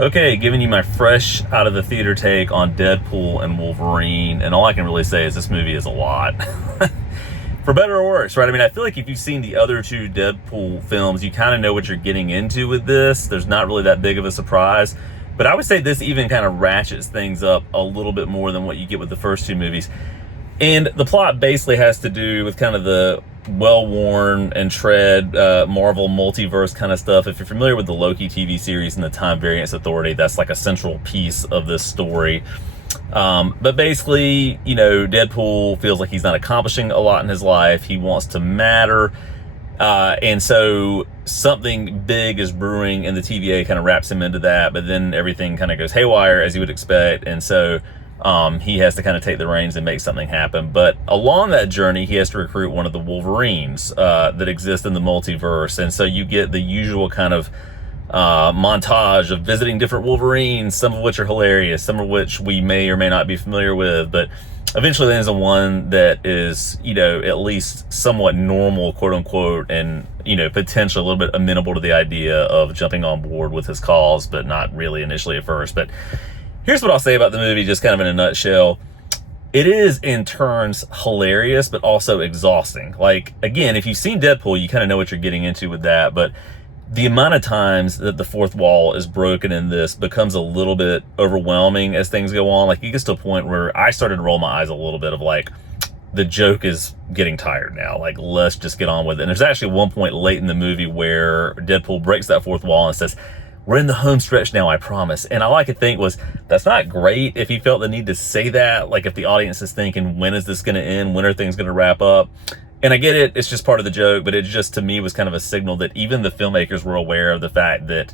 Okay, giving you my fresh out of the theater take on Deadpool and Wolverine, and all I can really say is this movie is a lot. For better or worse, right? I mean, I feel like if you've seen the other two Deadpool films, you kind of know what you're getting into with this. There's not really that big of a surprise. But I would say this even kind of ratchets things up a little bit more than what you get with the first two movies. And the plot basically has to do with kind of the well-worn and tread Marvel multiverse kind of stuff. If you're familiar with the Loki TV series and the Time Variance Authority, that's like a central piece of this story. But basically, you know, Deadpool feels like he's not accomplishing a lot in his life. He wants to matter. And so something big is brewing, and the TVA kind of wraps him into that, but then everything kind of goes haywire, as you would expect. And so he has to kind of take the reins and make something happen. But along that journey, he has to recruit one of the Wolverines that exist in the multiverse. And so you get the usual kind of montage of visiting different Wolverines, some of which are hilarious, some of which we may or may not be familiar with, but eventually there's one that is, you know, at least somewhat normal, quote unquote, and, you know, potentially a little bit amenable to the idea of jumping on board with his cause, but not really initially at first. But here's what I'll say about the movie, just kind of in a nutshell. It is, in turns, hilarious, but also exhausting. Like, again, if you've seen Deadpool, you kind of know what you're getting into with that, but the amount of times that the fourth wall is broken in this becomes a little bit overwhelming as things go on. Like, it gets to a point where I started to roll my eyes a little bit of like, the joke is getting tired now. Like, let's just get on with it. And there's actually one point late in the movie where Deadpool breaks that fourth wall and says, "We're in the home stretch now, I promise." And all I could think was, that's not great if he felt the need to say that. Like, if the audience is thinking, when is this going to end? When are things going to wrap up? And I get it, it's just part of the joke, but it just, to me, was kind of a signal that even the filmmakers were aware of the fact that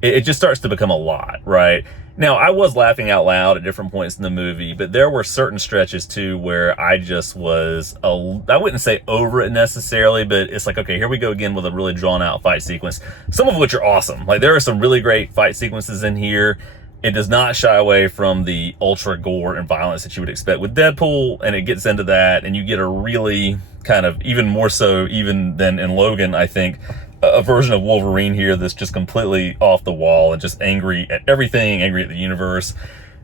it just starts to become a lot, right? Now, I was laughing out loud at different points in the movie, but there were certain stretches too where I just was, I wouldn't say over it necessarily, but it's like, okay, here we go again with a really drawn out fight sequence, some of which are awesome. Like, there are some really great fight sequences in here. It does not shy away from the ultra gore and violence that you would expect with Deadpool, and it gets into that, and you get a really kind of, even more so even than in Logan, I think, a version of Wolverine here that's just completely off the wall and just angry at everything, angry at the universe.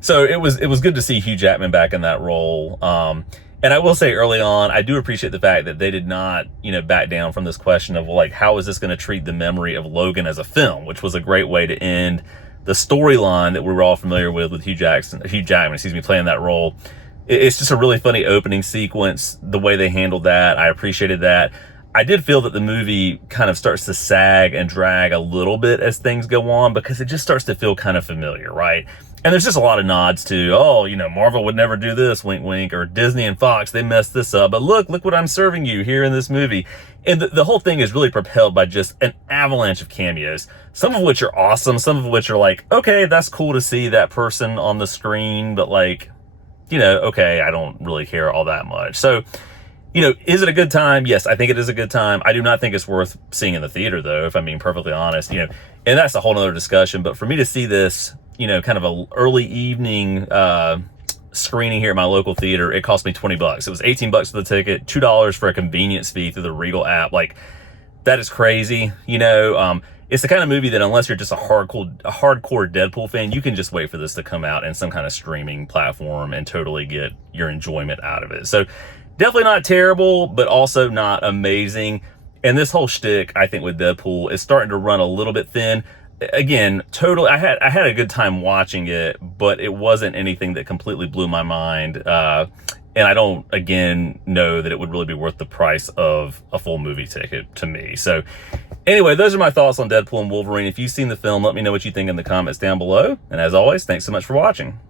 So it was good to see Hugh Jackman back in that role. And I will say early on, I do appreciate the fact that they did not, you know, back down from this question of, like, how is this going to treat the memory of Logan as a film, which was a great way to end the storyline that we were all familiar with Hugh Jackman, playing that role. It's just a really funny opening sequence, the way they handled that. I appreciated that. I did feel that the movie kind of starts to sag and drag a little bit as things go on, because it just starts to feel kind of familiar, right? And there's just a lot of nods to, oh, you know, Marvel would never do this, wink, wink, or Disney and Fox, they messed this up, but look what I'm serving you here in this movie. And the whole thing is really propelled by just an avalanche of cameos, some of which are awesome, some of which are like, okay, that's cool to see that person on the screen, but like, you know, okay, I don't really care all that much. So, you know, is it a good time? Yes, I think it is a good time. I do not think it's worth seeing in the theater, though, if I'm being perfectly honest, you know, and that's a whole nother discussion. But for me to see this, you know, kind of a early evening screening here at my local theater, it cost me $20. It was $18 for the ticket, $2 for a convenience fee through the Regal app. Like, that is crazy, you know. It's the kind of movie that, unless you're just a hardcore Deadpool fan, you can just wait for this to come out in some kind of streaming platform and totally get your enjoyment out of it. So definitely not terrible, but also not amazing. And this whole shtick, I think, with Deadpool is starting to run a little bit thin. Again, totally, I had a good time watching it, but it wasn't anything that completely blew my mind. And I don't, again, know that it would really be worth the price of a full movie ticket to me. So anyway, those are my thoughts on Deadpool and Wolverine. If you've seen the film, let me know what you think in the comments down below. And as always, thanks so much for watching.